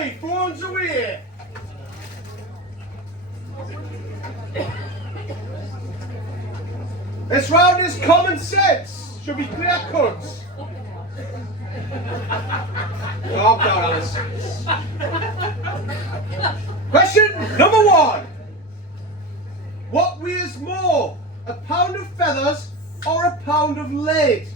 3, phones away. This round is common sense. Should be clear cuts. Calm down, Alice. Question number 1. What weighs more, a pound of feathers or a pound of lead?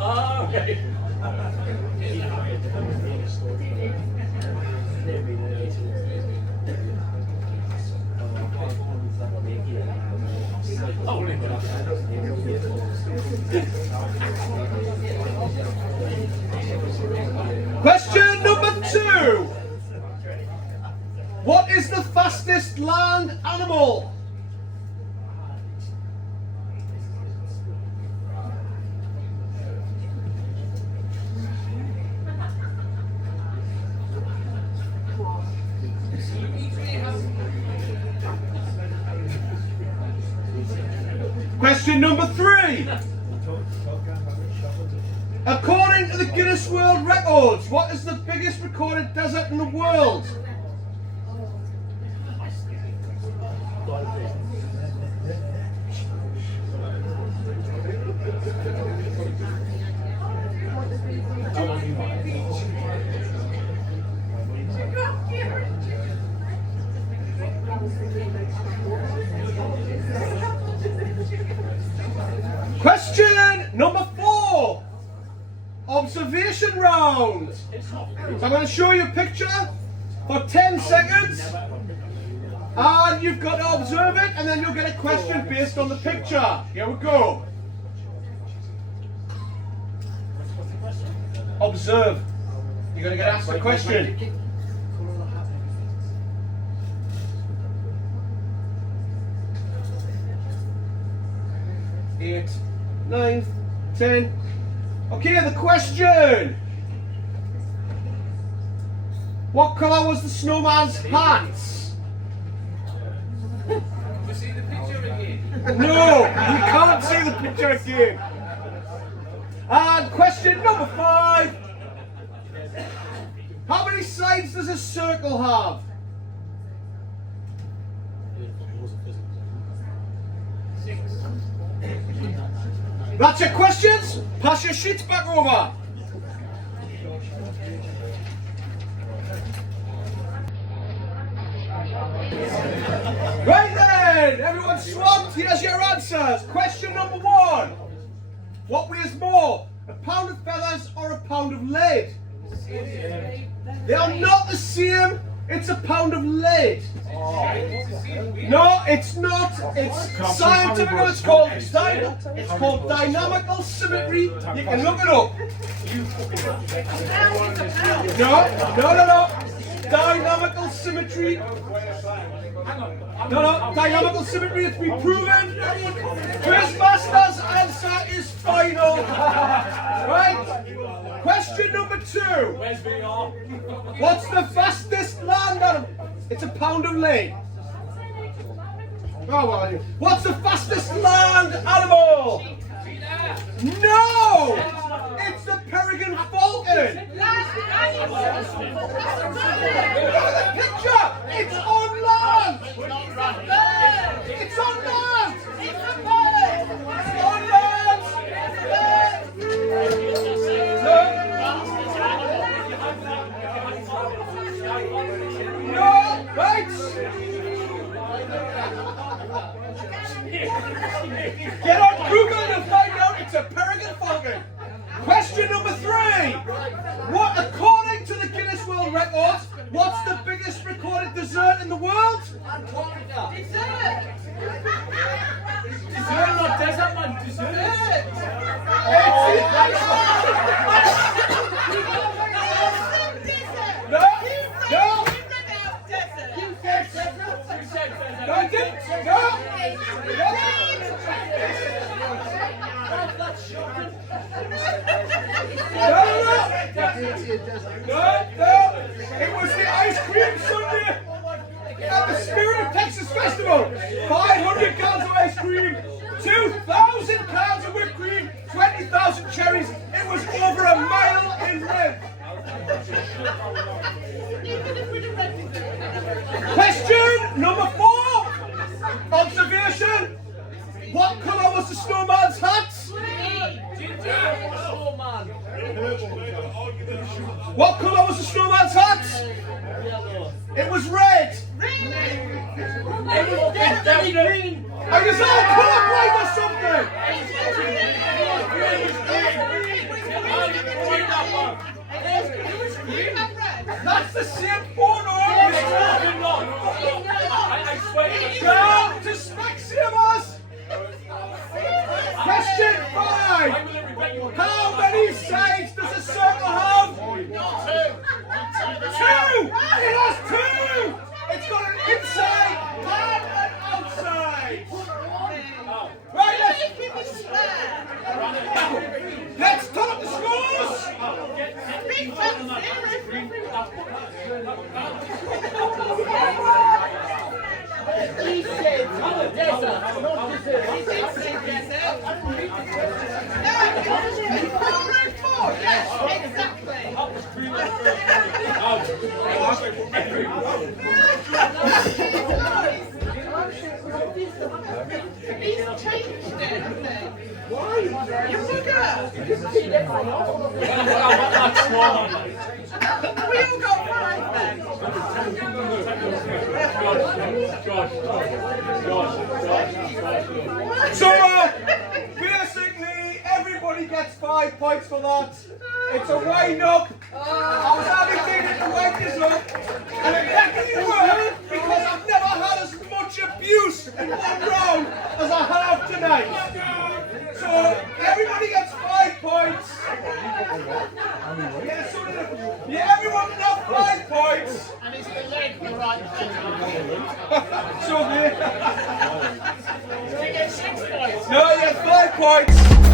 Oh, okay. Question number 2. What is the fastest land animal? Question number 3. According to the Guinness World Records, what is the biggest recorded desert in the world? Question number 4. Observation round. So I'm going to show you a picture for 10 seconds. And you've got to observe it, and then you'll get a question based on the picture. Here we go. Observe. You're going to get asked a question. Eight, 9, 10. Okay, the question. What colour was the snowman's hat? You see the picture again? No, you can't see the picture again. And question number 5. How many sides does a circle have? That's your questions. Pass your sheets back over. Right then, everyone swamped. Here's your answers. Question number 1. What weighs more, a pound of feathers or a pound of lead? They are not the same. It's a pound of lead. No, it's not. It's scientific. It's called dynamical symmetry. You can look it up. No. Dynamical symmetry. No. Dynamical symmetry. It's been proven. Quizmaster's answer is final. Right. Question number 2. Where's VR? What's the fastest land animal? It's a pound of lead. Oh, well, what's the fastest land animal? No! It's the peregrine falcon. Look at the picture. It's on land. It's on land. It's on land. No, right? Get on Google to find out it's a peregrine falcon. Question number 3. What, according to the Guinness World Records, what's the biggest recorded dessert in the world? Dessert, not desert, man. Dessert. It's the ice. No. I didn't. No. It was the ice cream sundae at the Spirit of Texas Festival. 500 cans of ice cream, 2,000 cans of whipped cream, 20,000 cherries. It was over a mile in length. Question number 4. Observation. What colour was the snowman's hat? What colour was the snowman's hat? It was red. Are you all colourblind or something? That's the same photo. Go to Specsavers. Question 5. How many sides does a circle have? 2. It has 2. It's got an inside and an outside. Right, let's talk the scores. We all got 5 then. So, basically, everybody gets 5 points for that. It's a wind up. I was having thinking to wind this up, and it definitely worked because I've never had as much abuse in one round as I have tonight. So, everybody gets 5 points. Yeah, everyone got 5 points. And it's the leg the right thing. So, You get 6 points. no, you get 5 points.